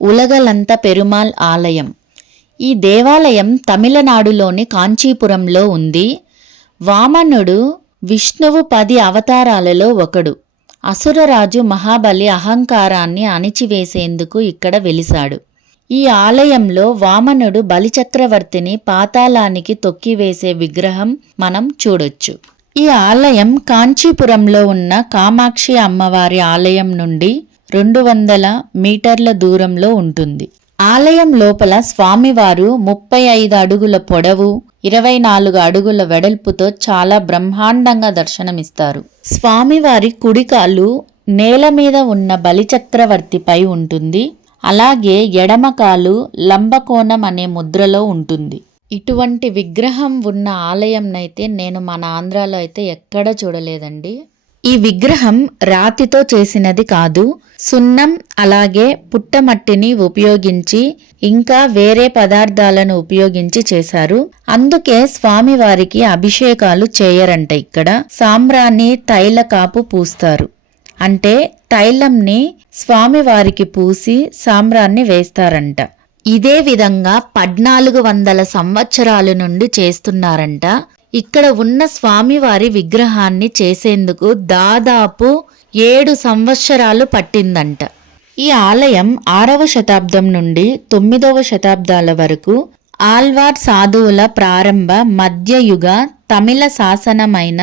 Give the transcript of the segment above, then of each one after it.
ఉలగలంత పెరుమాళ్ ఆలయం. ఈ దేవాలయం తమిళనాడులోని కాంచీపురంలో ఉంది. వామనుడు విష్ణువు 10 అవతారాలలో ఒకడు. అసురరాజు మహాబలి అహంకారాన్ని అణిచివేసేందుకు ఇక్కడ వెలిశాడు. ఈ ఆలయంలో వామనుడు బలిచక్రవర్తిని పాతాళానికి తొక్కివేసే విగ్రహం మనం చూడొచ్చు. ఈ ఆలయం కాంచీపురంలో ఉన్న కామాక్షి అమ్మవారి ఆలయం నుండి 200 మీటర్ల దూరంలో ఉంటుంది. ఆలయం లోపల స్వామివారు 35 అడుగుల పొడవు, 24 అడుగుల వెడల్పుతో చాలా బ్రహ్మాండంగా దర్శనమిస్తారు. స్వామివారి కుడికాలు నేల మీద ఉన్న బలిచక్రవర్తిపై ఉంటుంది. అలాగే ఎడమకాలు లంబకోణం అనే ముద్రలో ఉంటుంది. ఇటువంటి విగ్రహం ఉన్న ఆలయంనైతే నేను మన ఆంధ్రాలో అయితే ఎక్కడ చూడలేదండి. ఈ విగ్రహం రాతితో చేసినది కాదు, సున్నం అలాగే పుట్టమట్టిని ఉపయోగించి ఇంకా వేరే పదార్థాలను ఉపయోగించి చేశారు. అందుకే స్వామివారికి అభిషేకాలు చేయరంట. ఇక్కడ సాంబ్రాణి తైల కాపు పూస్తారు. అంటే తైలంని స్వామివారికి పూసి సాంబ్రాన్ని వేస్తారంట. ఇదే విధంగా 1400 సంవత్సరాల నుండి చేస్తున్నారంట. ఇక్కడ ఉన్న స్వామివారి విగ్రహాన్ని చేసేందుకు దాదాపు 7 సంవత్సరాలు పట్టిందంట. ఈ ఆలయం 6వ శతాబ్దం నుండి 9వ శతాబ్దాల వరకు ఆల్వార్ సాధువుల ప్రారంభ మధ్యయుగ తమిళ శాసనమైన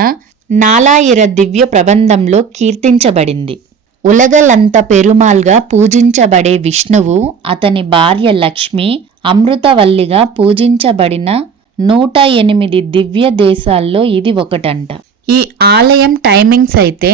నాలాయిర దివ్య ప్రబంధంలో కీర్తించబడింది. ఉలగలంత పెరుమాల్గా పూజించబడే విష్ణువు, అతని భార్య లక్ష్మి అమృతవల్లిగా పూజించబడిన 108 దివ్య దేశాల్లో ఇది ఒకటంట. ఈ ఆలయం టైమింగ్స్ అయితే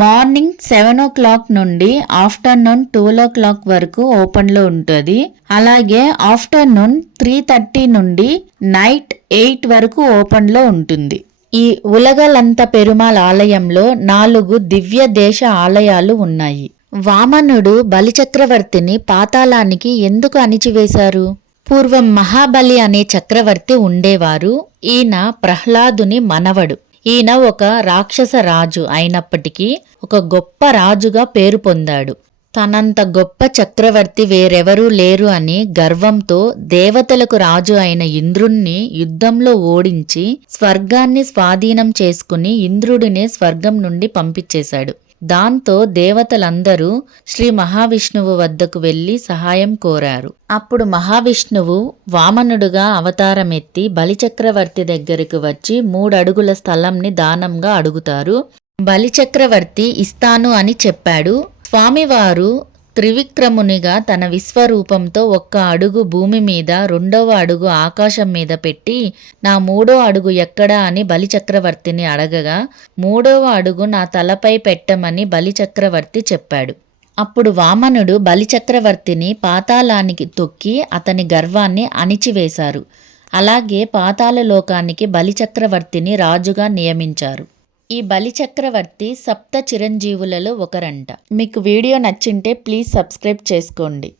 మార్నింగ్ 7 o'clock నుండి ఆఫ్టర్నూన్ 12 o'clock వరకు ఓపెన్లో ఉంటుంది. అలాగే ఆఫ్టర్నూన్ 3:30 నుండి నైట్ 8 వరకు ఓపెన్లో ఉంటుంది. ఈ ఉలగలంత పెరుమాళ్ ఆలయంలో 4 దివ్య దేశ ఆలయాలు ఉన్నాయి. వామనుడు బలిచక్రవర్తిని పాతాళానికి ఎందుకు అణిచివేశారు? పూర్వం మహాబలి అనే చక్రవర్తి ఉండేవారు. ఈయన ప్రహ్లాదుని మనవడు. ఈయన ఒక రాక్షస రాజు అయినప్పటికీ ఒక గొప్ప రాజుగా పేరు పొందాడు. తనంత గొప్ప చక్రవర్తి వేరెవరూ లేరు అని గర్వంతో దేవతలకు రాజు అయిన ఇంద్రుణ్ణి యుద్ధంలో ఓడించి స్వర్గాన్ని స్వాధీనం చేసుకుని ఇంద్రుడిని స్వర్గం నుండి పంపించేశాడు. దాంతో దేవతలందరూ శ్రీ మహావిష్ణువు వద్దకు వెళ్లి సహాయం కోరారు. అప్పుడు మహావిష్ణువు వామనుడుగా అవతారమెత్తి బలిచక్రవర్తి దగ్గరకు వచ్చి 3 అడుగుల స్థలంని దానంగా అడుగుతారు. బలిచక్రవర్తి ఇస్తాను అని చెప్పాడు. స్వామివారు త్రివిక్రమునిగా తన విశ్వరూపంతో 1 అడుగు భూమి మీద, 2వ అడుగు ఆకాశం మీద పెట్టి నా 3వ అడుగు ఎక్కడా అని బలిచక్రవర్తిని అడగగా 3వ అడుగు నా తలపై పెట్టమని బలిచక్రవర్తి చెప్పాడు. అప్పుడు వామనుడు బలిచక్రవర్తిని పాతాళానికి తొక్కి అతని గర్వాన్ని అణిచివేశారు. అలాగే పాతాళ లోకానికి బలిచక్రవర్తిని రాజుగా నియమించారు. ఈ బలిచక్రవర్తి 7 చిరంజీవులలో ఒకరంట. మీకు వీడియో నచ్చింటే ప్లీజ్ సబ్స్క్రైబ్ చేసుకోండి.